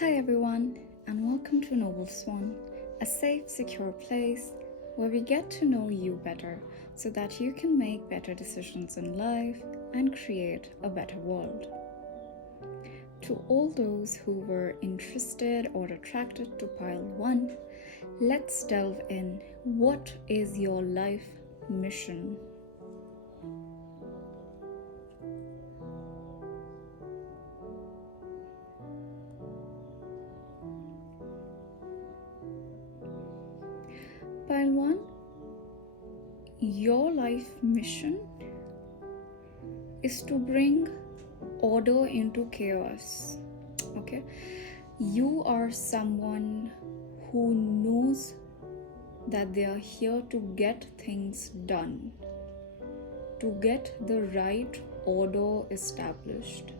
Hi everyone, and welcome to Noble Swan, a safe, secure place where we get to know you better so that you can make better decisions in life and create a better world. To all those who were interested or attracted to Pile 1, let's delve in. What is your life mission? Pile 1, your life mission is to bring order into chaos. Okay, you are someone who knows that they are here to get things done, to get the right order established.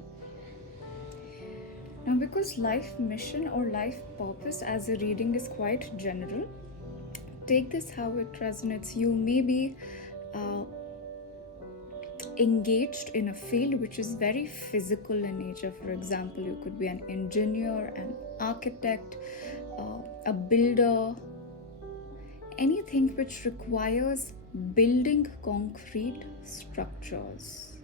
Now, because life mission or life purpose as a reading is quite general, take this how it resonates. You may be engaged in a field which is very physical in nature. For example, you could be an engineer, an architect, a builder, anything which requires building concrete structures.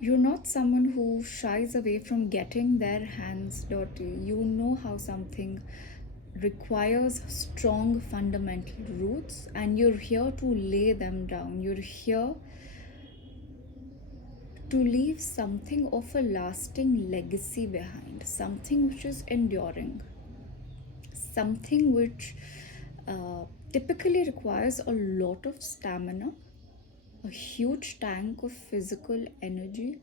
You're not someone who shies away from getting their hands dirty. You know how something requires strong fundamental roots, and you're here to lay them down. You're here to leave something of a lasting legacy behind, something which is enduring, something which typically requires a lot of stamina, a huge tank of physical energy,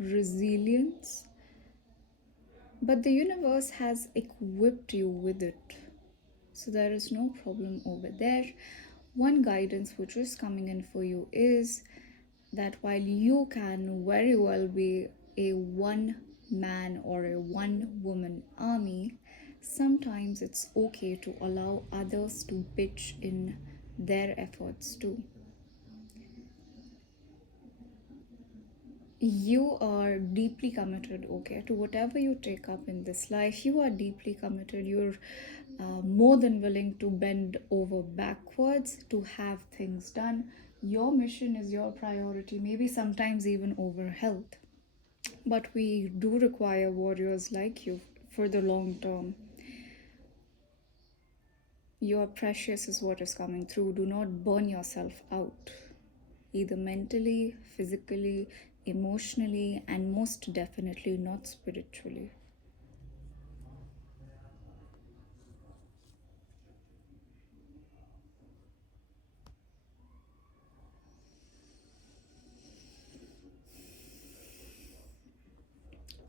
resilience, but the universe has equipped you with it. So there is no problem over there. One guidance which is coming in for you is that while you can very well be a one man or a one woman army, sometimes it's okay to allow others to pitch in their efforts too. You are deeply committed, okay, to whatever you take up in this life. You are deeply committed. You're more than willing to bend over backwards to have things done. Your mission is your priority, maybe sometimes even over health. But we do require warriors like you for the long term. Your precious is what is coming through. Do not burn yourself out, either mentally, physically, emotionally, and most definitely not spiritually.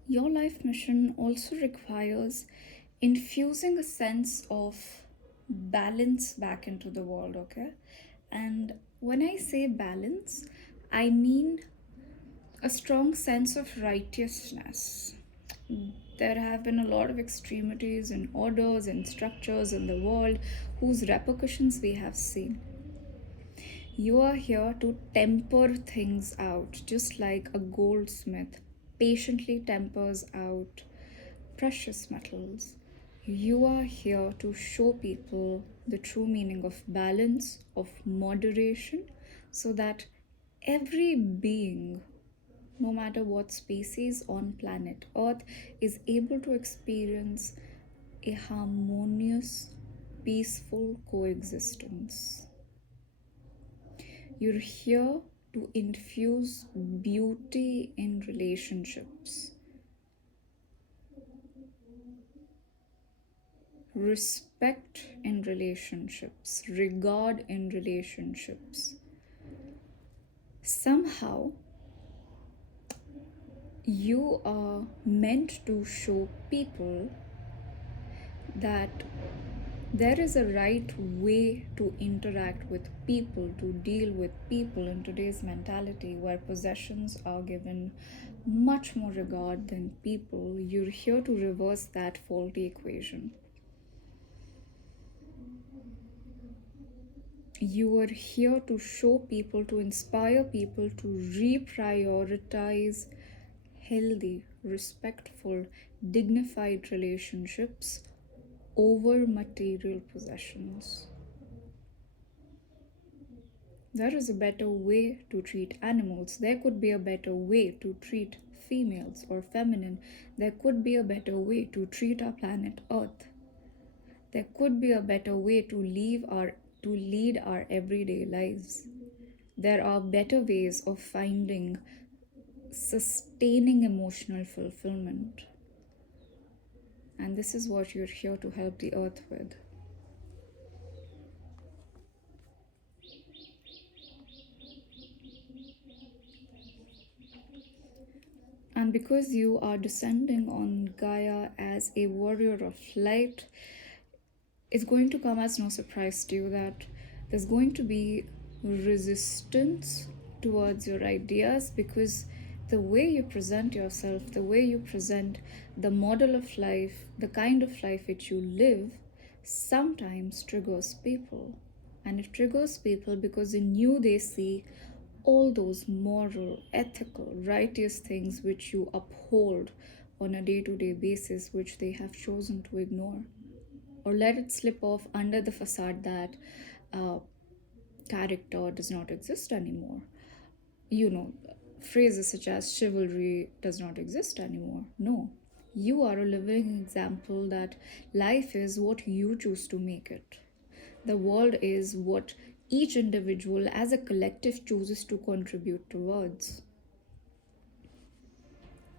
Your life mission also requires infusing a sense of balance back into the world, okay? And when I say balance, I mean a strong sense of righteousness. There have been a lot of extremities in orders and structures in the world whose repercussions we have seen. You are here to temper things out, just like a goldsmith patiently tempers out precious metals. You are here to show people the true meaning of balance, of moderation, so that every being, no matter what species on planet Earth, is able to experience a harmonious, peaceful coexistence. You're here to infuse beauty in relationships, respect in relationships, regard in relationships. Somehow, you are meant to show people that there is a right way to interact with people, to deal with people in today's mentality where possessions are given much more regard than people. You're here to reverse that faulty equation. You are here to show people, to inspire people to reprioritize healthy respectful, dignified relationships over material possessions. There is a better way to treat animals. There could be a better way to treat females or feminine. There could be a better way to treat our planet Earth. There could be a better way to lead our everyday lives. There are better ways of finding sustaining emotional fulfillment. And this is what you're here to help the earth with. And because you are descending on Gaia as a warrior of light, it's going to come as no surprise to you that there's going to be resistance towards your ideas, because the way you present yourself, the way you present the model of life, the kind of life which you live, sometimes triggers people. And it triggers people because in you they see all those moral, ethical, righteous things which you uphold on a day-to-day basis, which they have chosen to ignore or let it slip off under the facade that character does not exist anymore. Phrases such as chivalry does not exist anymore. No, you are a living example that life is what you choose to make it. The world is what each individual as a collective chooses to contribute towards.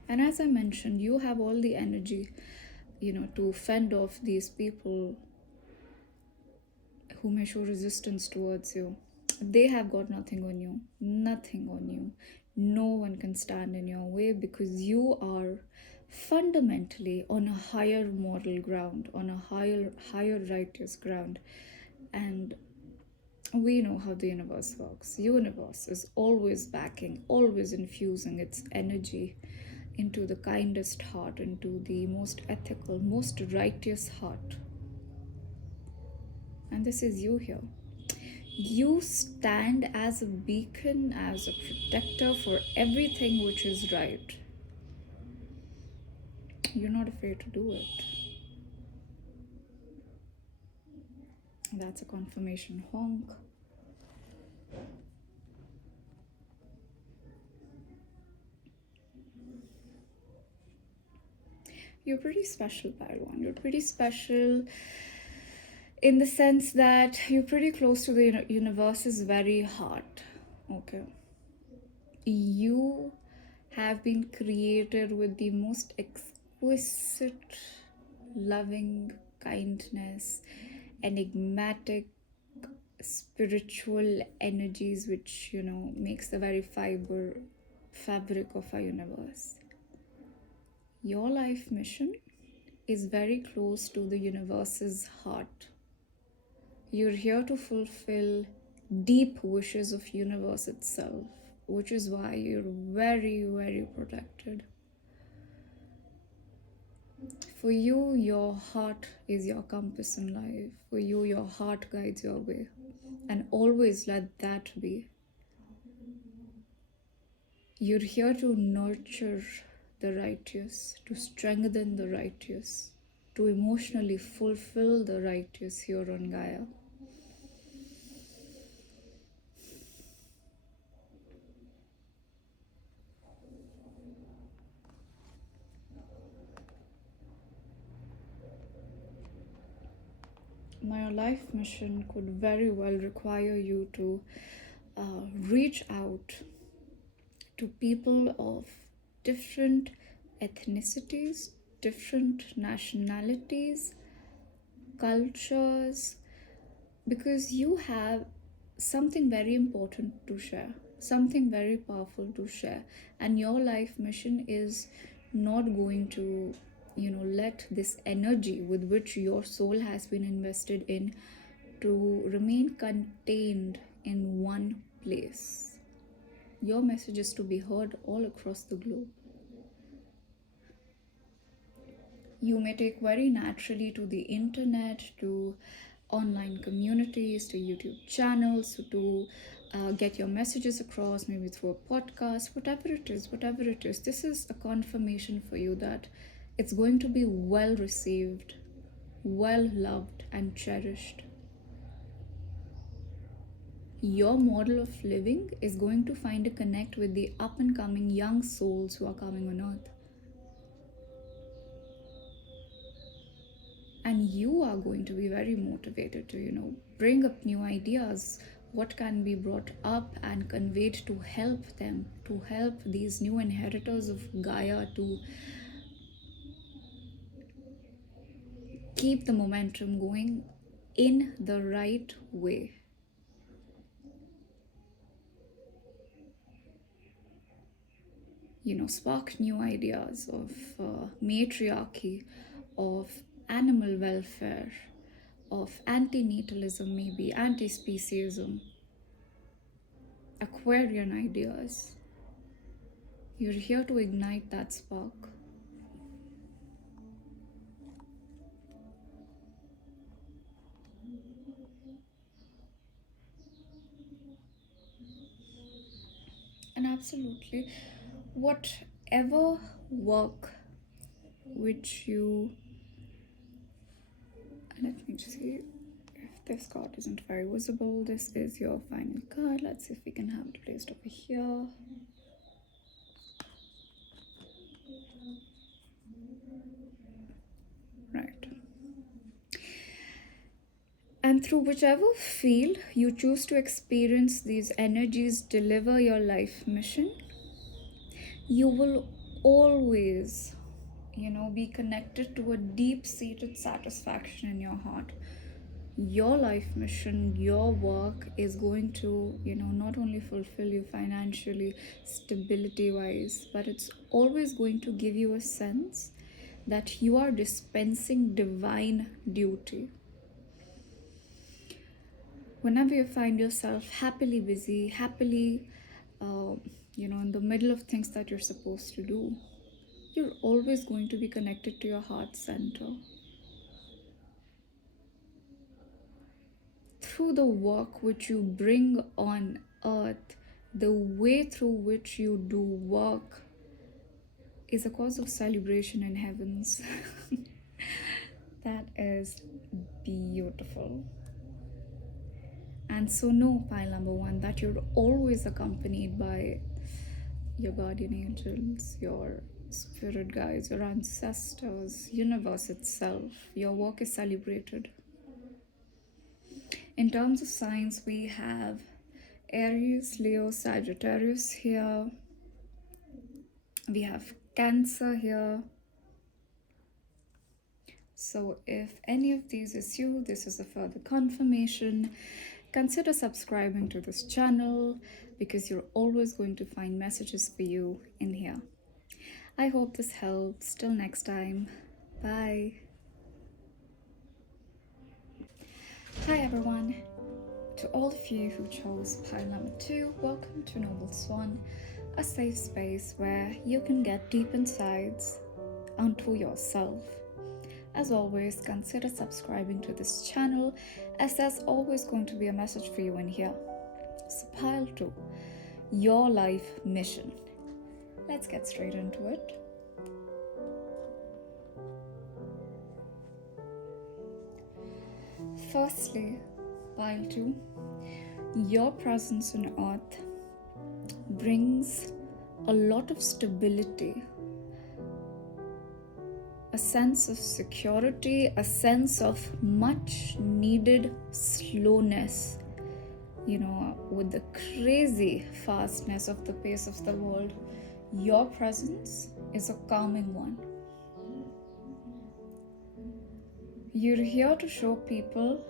And as I mentioned, you have all the energy, to fend off these people who may show resistance towards you. They have got nothing on you. Nothing on you. No one can stand in your way because you are fundamentally on a higher moral ground, on a higher righteous ground. And we know how the universe works. Universe is always backing, always infusing its energy into the kindest heart, into the most ethical, most righteous heart. And this is you here. You stand as a beacon, as a protector for everything which is right. You're not afraid to do it. That's a confirmation honk. You're pretty special, Padawan. You're pretty special in the sense that you're pretty close to the universe's very heart. Okay. You have been created with the most exquisite, loving kindness, enigmatic, spiritual energies, which makes the very fabric of our universe. Your life mission is very close to the universe's heart. You're here to fulfill deep wishes of universe itself, which is why you're very, very protected. For you, your heart is your compass in life. For you, your heart guides your way. And always let that be. You're here to nurture the righteous, to strengthen the righteous, to emotionally fulfill the righteous here on Gaia. Now, your life mission could very well require you to reach out to people of different ethnicities, different nationalities, cultures, because you have something very important to share, something very powerful to share, and your life mission is not going to let this energy with which your soul has been invested in to remain contained in one place. Your message is to be heard all across the globe. You may take very naturally to the internet, to online communities, to YouTube channels, to get your messages across, maybe through a podcast, whatever it is. This is a confirmation for you that it's going to be well received, well loved, and cherished. Your model of living is going to find a connect with the up and coming young souls who are coming on earth. And you are going to be very motivated to bring up new ideas, what can be brought up and conveyed to help them, to help these new inheritors of Gaia to keep the momentum going in the right way. Spark new ideas of matriarchy, of animal welfare, of antinatalism, maybe anti-speciesism, Aquarian ideas. You're here to ignite that spark. And absolutely, whatever work which you, let me just see if this card isn't very visible. This is your final card. Let's see if we can have it placed over here. Right. And through whichever field you choose to experience these energies, deliver your life mission, you will always, be connected to a deep-seated satisfaction in your heart. Your life mission, your work is going to, not only fulfill you financially, stability-wise, but it's always going to give you a sense that you are dispensing divine duty. Whenever you find yourself happily busy, happily, in the middle of things that you're supposed to do, you're always going to be connected to your heart center. Through the work which you bring on earth, the way through which you do work is a cause of celebration in heavens. That is beautiful. And so know, pile number one, that you're always accompanied by your guardian angels, your spirit guides, your ancestors, universe itself. Your work is celebrated. In terms of signs, we have Aries, Leo, Sagittarius here. We have Cancer here. So if any of these is you, this is a further confirmation. Consider subscribing to this channel because you're always going to find messages for you in here. I hope this helps. Till next time. Bye. Hi everyone. To all of you who chose pile number 2, welcome to Noble Swan, a safe space where you can get deep insights onto yourself. As always, consider subscribing to this channel as there's always going to be a message for you in here. So pile 2, your life mission. Let's get straight into it. Firstly, pile 2, your presence on earth brings a lot of stability, a sense of security, a sense of much needed slowness. With the crazy fastness of the pace of the world, your presence is a calming one. You're here to show people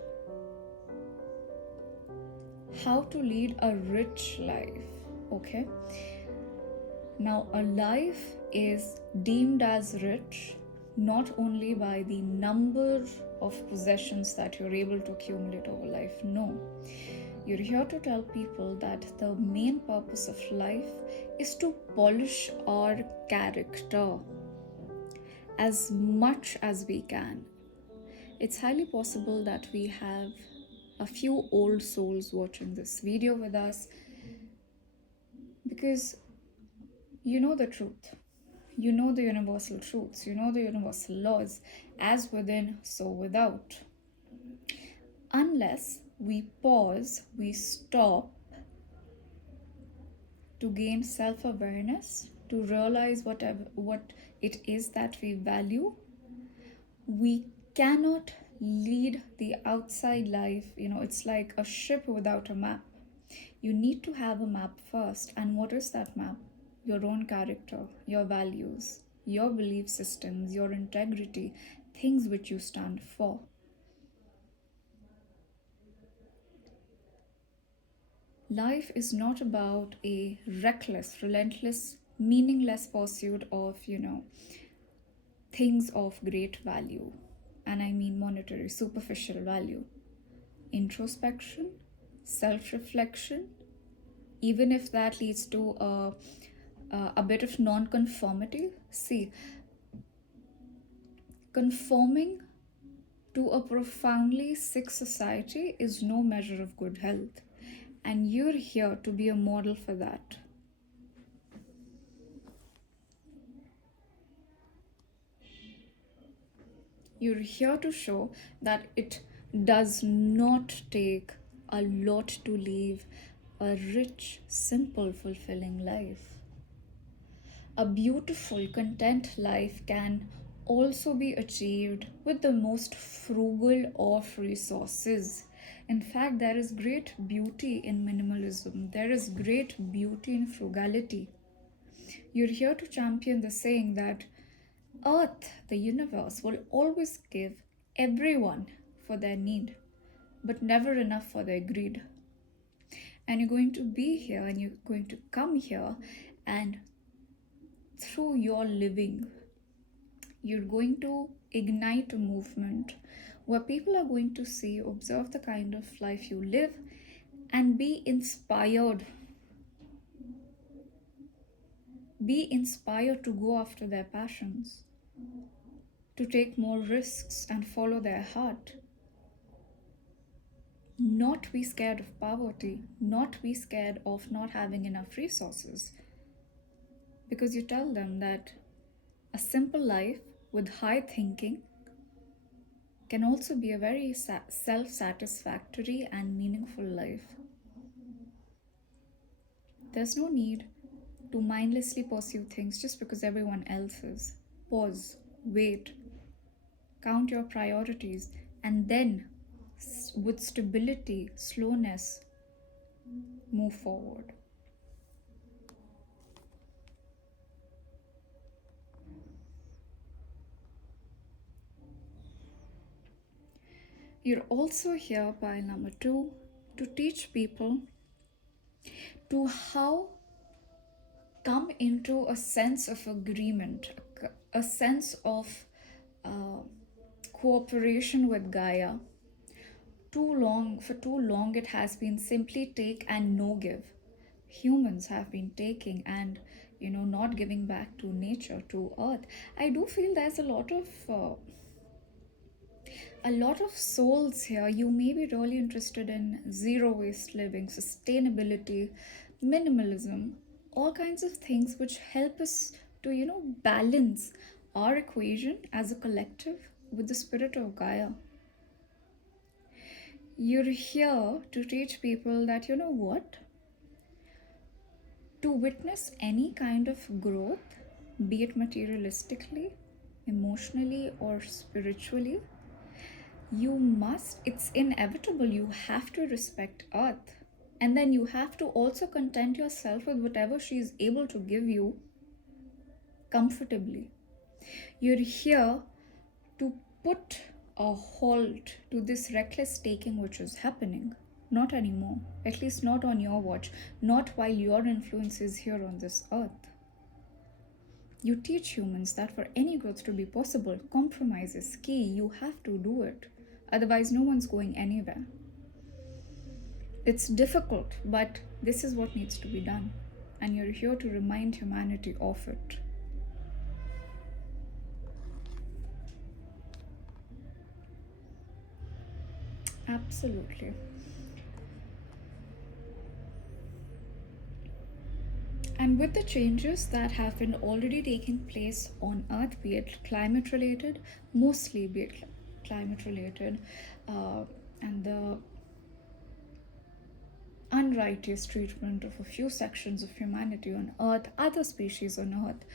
how to lead a rich life, okay? Now, a life is deemed as rich not only by the number of possessions that you're able to accumulate over life. No. You're here to tell people that the main purpose of life is to polish our character as much as we can. it's highly possible that we have a few old souls watching this video with us, because you know the truth. You know the universal truths, you know the universal laws, as within, so without. Unless we pause, we stop to gain self awareness, to realize what it is that we value, we cannot lead the outside life. It's like a ship without a map. You need to have a map first. And what is that map? Your own character, your values, your belief systems, your integrity, things which you stand for. Life is not about a reckless, relentless, meaningless pursuit of, things of great value. And I mean monetary, superficial value. Introspection, self reflection, even if that leads to a bit of non conformity. See, conforming to a profoundly sick society is no measure of good health. And you're here to be a model for that. You're here to show that it does not take a lot to live a rich, simple, fulfilling life. A beautiful, content life can also be achieved with the most frugal of resources. In fact, there is great beauty in minimalism. There is great beauty in frugality. You're here to champion the saying that Earth, the universe, will always give everyone for their need, but never enough for their greed. And you're going to be here and you're going to come here, and through your living, you're going to ignite a movement where people are going to see, observe the kind of life you live, and be inspired. Be inspired to go after their passions, to take more risks and follow their heart. Not be scared of poverty, not be scared of not having enough resources. Because you tell them that a simple life with high thinking can also be a very self-satisfactory and meaningful life. There's no need to mindlessly pursue things just because everyone else is. Pause, wait, count your priorities, and then with stability, slowness, move forward. You're also here, pile number 2, to teach people to how come into a sense of agreement, a sense of cooperation with Gaia. For too long, it has been simply take and no give. Humans have been taking and not giving back to nature, to earth. I do feel there's a lot of souls here. You may be really interested in zero waste living, sustainability, minimalism, all kinds of things which help us to balance our equation as a collective with the spirit of Gaia. You're here to teach people that what, to witness any kind of growth, be it materialistically, emotionally, or spiritually, it's inevitable, you have to respect earth, and then you have to also content yourself with whatever she is able to give you comfortably. You're here to put a halt to this reckless taking which is happening. Not anymore, at least not on your watch, not while your influence is here on this earth. You teach humans that for any growth to be possible, compromise is key. You have to do it. Otherwise, no one's going anywhere. It's difficult, but this is what needs to be done. And you're here to remind humanity of it. Absolutely. And with the changes that have been already taking place on Earth, be it climate related, mostly be it climate related, uh, and the unrighteous treatment of a few sections of humanity on Earth, other species on Earth,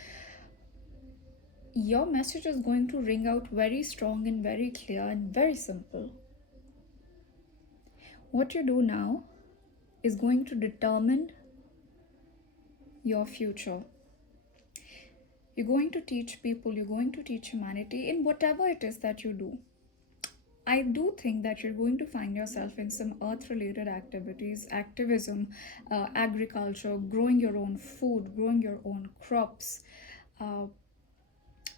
your message is going to ring out very strong and very clear and very simple. What you do now is going to determine your future. You're going to teach people, you're going to teach humanity in whatever it is that you do. I do think that you're going to find yourself in some earth related activities, activism, agriculture, growing your own food, growing your own crops, uh,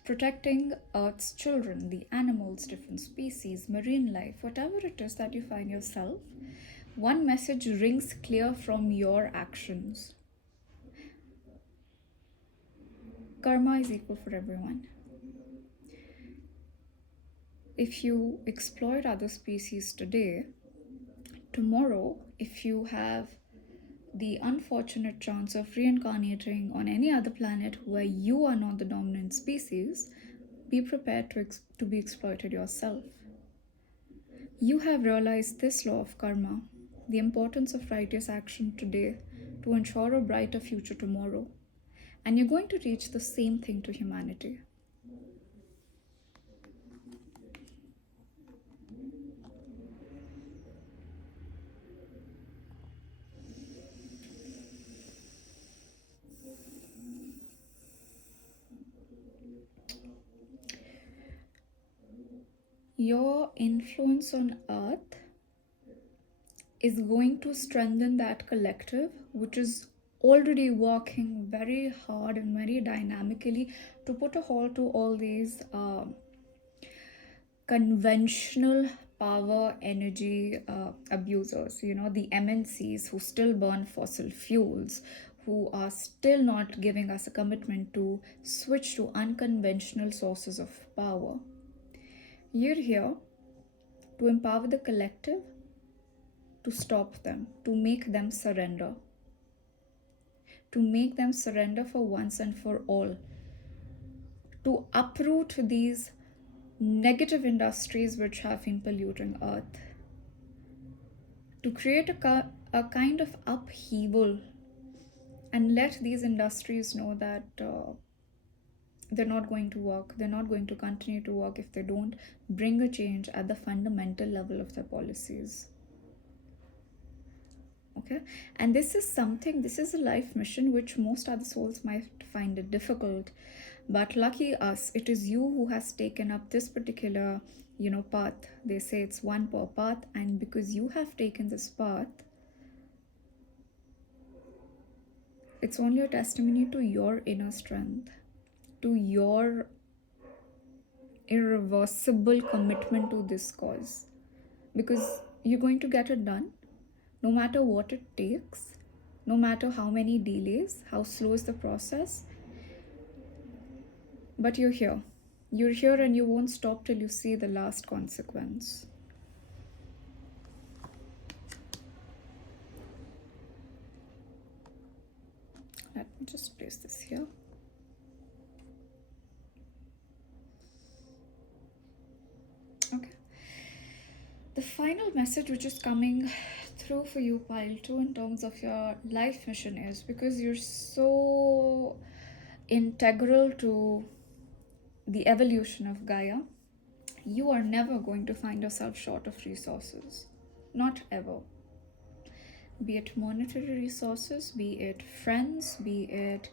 protecting Earth's children, the animals, different species, marine life, whatever it is that you find yourself. One message rings clear from your actions. Karma is equal for everyone. If you exploit other species today, tomorrow, if you have the unfortunate chance of reincarnating on any other planet where you are not the dominant species, be prepared to be exploited yourself. You have realized this law of karma, the importance of righteous action today to ensure a brighter future tomorrow, and you're going to teach the same thing to humanity. Your influence on Earth is going to strengthen that collective, which is already working very hard and very dynamically to put a halt to all these conventional power energy abusers, the MNCs who still burn fossil fuels, who are still not giving us a commitment to switch to unconventional sources of power. You're here to empower the collective, to stop them, to make them surrender. To make them surrender for once and for all. To uproot these negative industries which have been polluting Earth. To create a kind of upheaval and let these industries know that they're not going to work, they're not going to continue to work if they don't bring a change at the fundamental level of their policies. Okay, and this is a life mission which most other souls might find it difficult, but lucky us, it is you who has taken up this particular path. They say it's one per path, and because you have taken this path, it's only a testimony to your inner strength, to your irreversible commitment to this cause, because you're going to get it done no matter what it takes, no matter how many delays, how slow is the process. But you're here. You're here and you won't stop till you see the last consequence. Let me just place this here. Okay. The final message which is coming through for you, pile 2, in terms of your life mission is, because you're so integral to the evolution of Gaia, you are never going to find yourself short of resources. Not ever. Be it monetary resources, be it friends, be it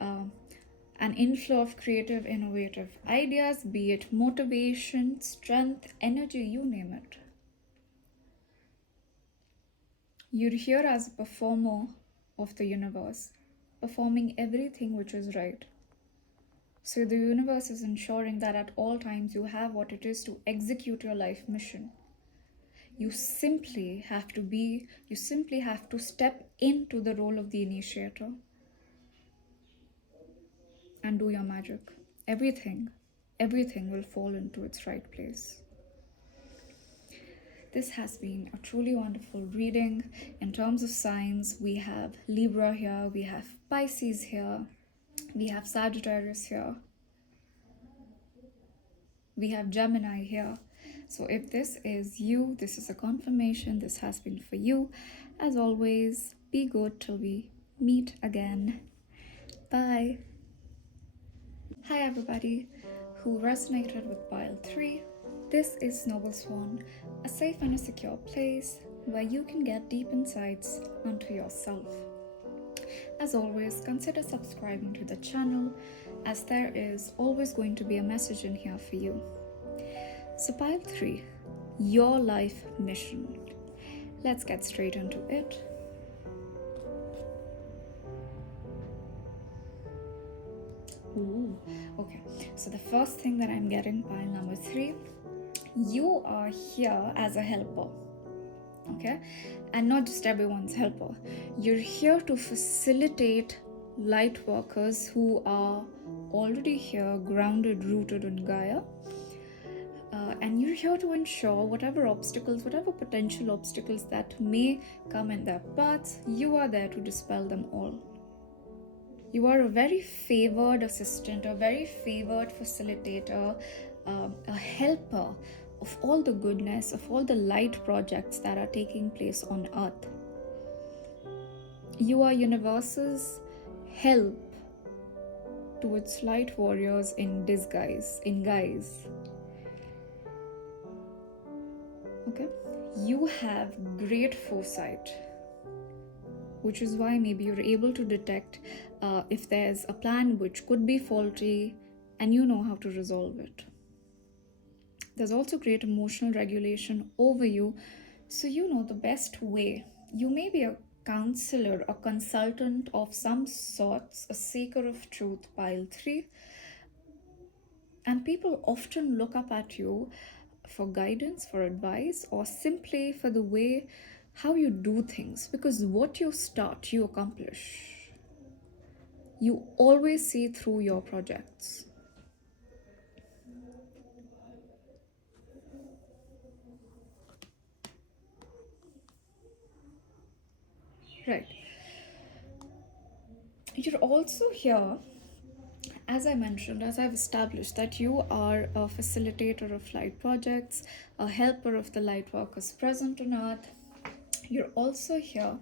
an inflow of creative, innovative ideas, be it motivation, strength, energy, you name it. You're here as a performer of the universe, performing everything which is right. So the universe is ensuring that at all times you have what it is to execute your life mission. You simply have to step into the role of the initiator and do your magic. Everything will fall into its right place. This has been a truly wonderful reading. In terms of signs, we have Libra here, we have Pisces here, we have Sagittarius here, we have Gemini here. So if this is you, this is a confirmation, this has been for you. As always, be good till we meet again. Bye. Hi everybody who resonated with pile 3. This is Noble Swan, a safe and a secure place where you can get deep insights onto yourself. As always, consider subscribing to the channel, as there is always going to be a message in here for you. So pile 3, your life mission. Let's get straight into it. Ooh, okay, so the first thing that I'm getting, pile number 3, you are here as a helper, okay? And not just everyone's helper. You're here to facilitate light workers who are already here, grounded, rooted in Gaia. And you're here to ensure whatever obstacles, whatever potential obstacles that may come in their paths, you are there to dispel them all. You are a very favored assistant, a very favored facilitator, a helper of all the goodness, of all the light projects that are taking place on Earth. You are universe's help to its light warriors in disguise, in guise. Okay? You have great foresight, which is why maybe you're able to detect if there's a plan which could be faulty, and you know how to resolve it. There's also great emotional regulation over you, so you know the best way. You may be a counselor, a consultant of some sorts, a seeker of truth, pile 3, and people often look up at you for guidance, for advice, or simply for the way how you do things, because what you start, you accomplish. You always see through your projects. Right. You're also here, as I mentioned, as I've established, that you are a facilitator of light projects, a helper of the light workers present on Earth. You're also here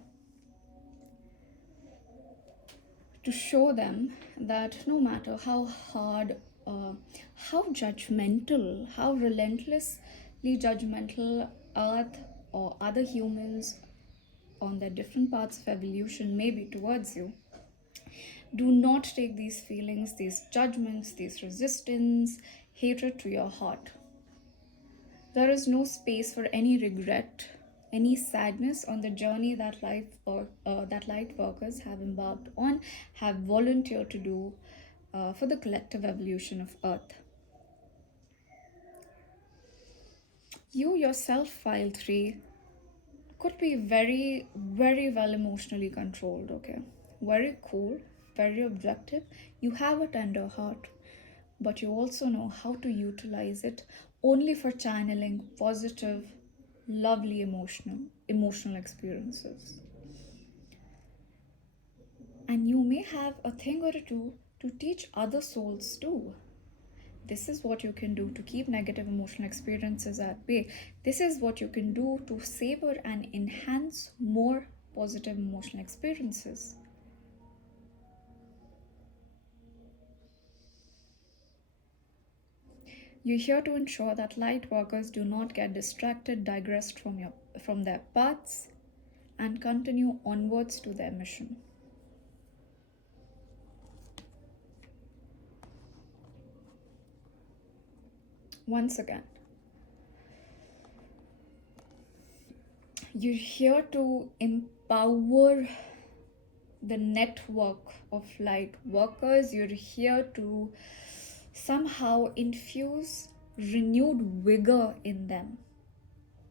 to show them that no matter how hard, how judgmental, how relentlessly judgmental Earth or other humans on their different parts of evolution may be towards you, do not take these feelings, these judgments, these resistance, hatred to your heart. There is no space for any regret, any sadness on the journey that that light workers have embarked on, have volunteered to do for the collective evolution of Earth. You yourself, file 3, could be very, very well emotionally controlled, okay? Very cool, very objective. You have a tender heart, but you also know how to utilize it only for channeling positive, lovely emotional experiences. And you may have a thing or two to teach other souls too. This is what you can do to keep negative emotional experiences at bay. This is what you can do to savor and enhance more positive emotional experiences. You're here to ensure that light workers do not get distracted, digressed from their paths, and continue onwards to their mission. Once again, you're here to empower the network of light workers. You're here to somehow infuse renewed vigor in them.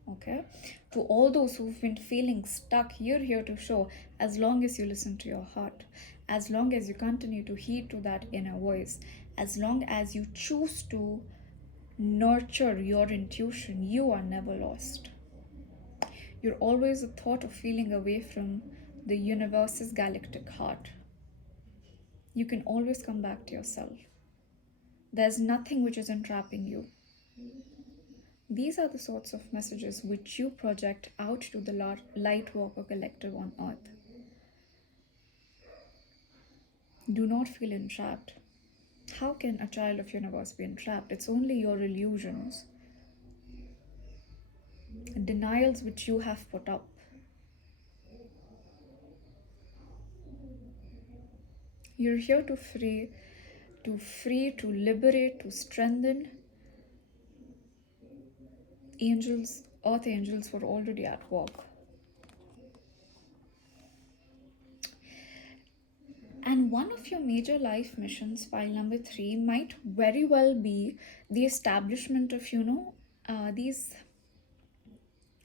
Okay, to all those who've been feeling stuck, you're here to show, as long as you listen to your heart, as long as you continue to heed to that inner voice, as long as you choose to nurture your intuition, you are never lost. You're always a thought of feeling away from the universe's galactic heart. You can always come back to yourself. There's nothing which is entrapping you. These are the sorts of messages which you project out to the light worker collective on earth. Do not feel entrapped. How can a child of universe be entrapped? It's only your illusions, denials which you have put up. You're here to free, to liberate, to strengthen. Angels, earth angels were already at work. And one of your major life missions, pile number 3, might very well be the establishment of, these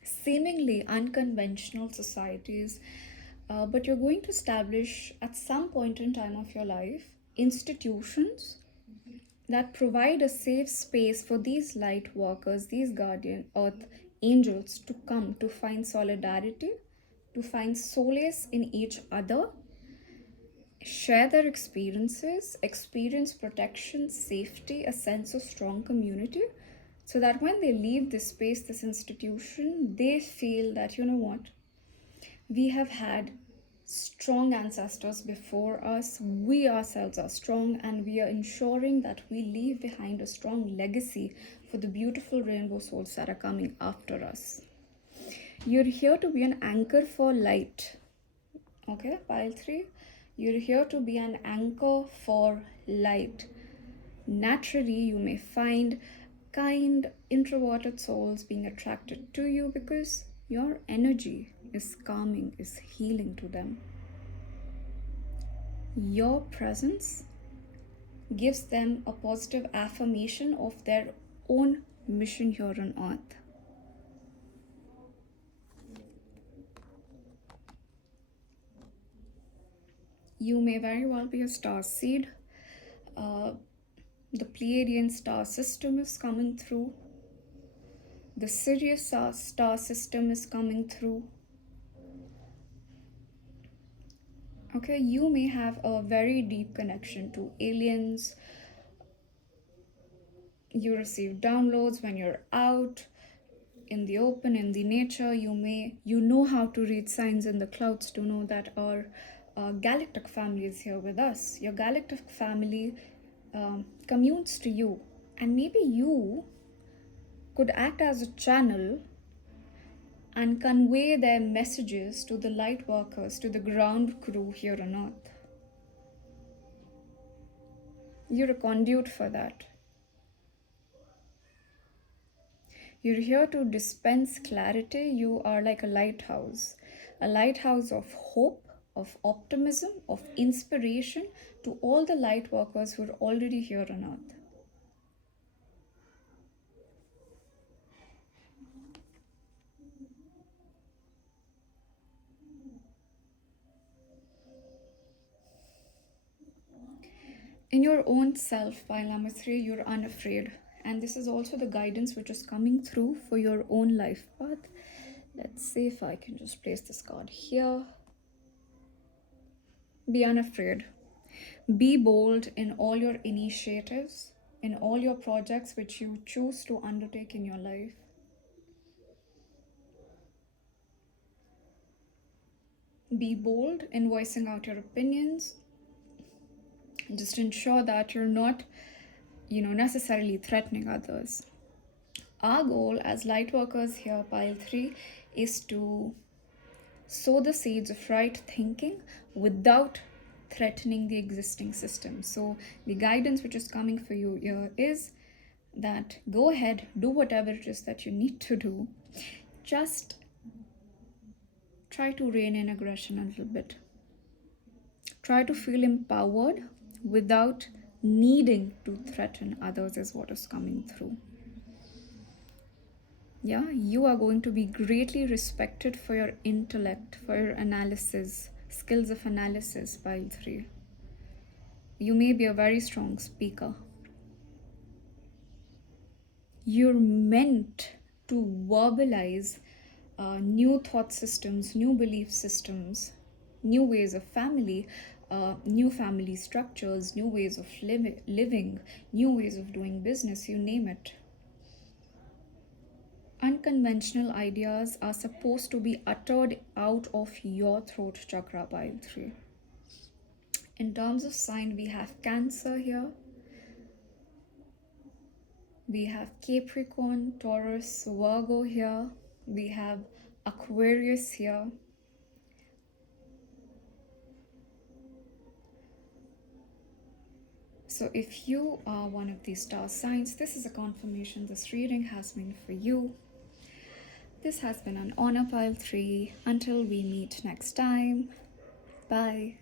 seemingly unconventional societies. But you're going to establish at some point in time of your life institutions that provide a safe space for these light workers, these guardian earth angels to come to find solidarity, to find solace in each other, share their experiences, experience protection, safety, a sense of strong community, so that when they leave this space, this institution, they feel that, you know what, we have had strong ancestors before us, we ourselves are strong, and we are ensuring that we leave behind a strong legacy for the beautiful rainbow souls that are coming after us. You're here to be an anchor for light. Okay, pile 3. You're here to be an anchor for light. Naturally, you may find kind, introverted souls being attracted to you because your energy is calming, is healing to them. Your presence gives them a positive affirmation of their own mission here on earth. You may very well be a star seed. The Pleiadian star system is coming through. The Sirius star system is coming through. Okay, you may have a very deep connection to aliens. You receive downloads when you're out in the open, in the nature. You know how to read signs in the clouds to know that our galactic family is here with us. Your galactic family communes to you, and maybe you could act as a channel and convey their messages to the light workers, to the ground crew here on earth. You're a conduit for that. You're here to dispense clarity. You are like a lighthouse of hope, of optimism, of inspiration to all the light workers who are already here on earth. In your own self, pile number 3, you're unafraid. And this is also the guidance which is coming through for your own life path. Let's see if I can just place this card here. Be unafraid. Be bold in all your initiatives, in all your projects which you choose to undertake in your life. Be bold in voicing out your opinions. Just ensure that you're not, necessarily threatening others. Our goal as light workers here, pile 3, is to sow the seeds of right thinking without threatening the existing system. So the guidance which is coming for you here is that go ahead, do whatever it is that you need to do. Just try to rein in aggression a little bit. Try to feel empowered without needing to threaten others is what is coming through. Yeah, you are going to be greatly respected for your intellect, for your analysis, skills of analysis, pile 3. You may be a very strong speaker. You're meant to verbalize new thought systems, new belief systems, new ways of family, new family structures, new ways of living, new ways of doing business, you name it. Unconventional ideas are supposed to be uttered out of your throat chakra, pile 3. In terms of sign, we have Cancer here, we have Capricorn, Taurus, Virgo here, we have Aquarius here. So if you are one of these star signs, this is a confirmation this reading has been for you. This has been an Honor Pile 3. Until we meet next time, bye.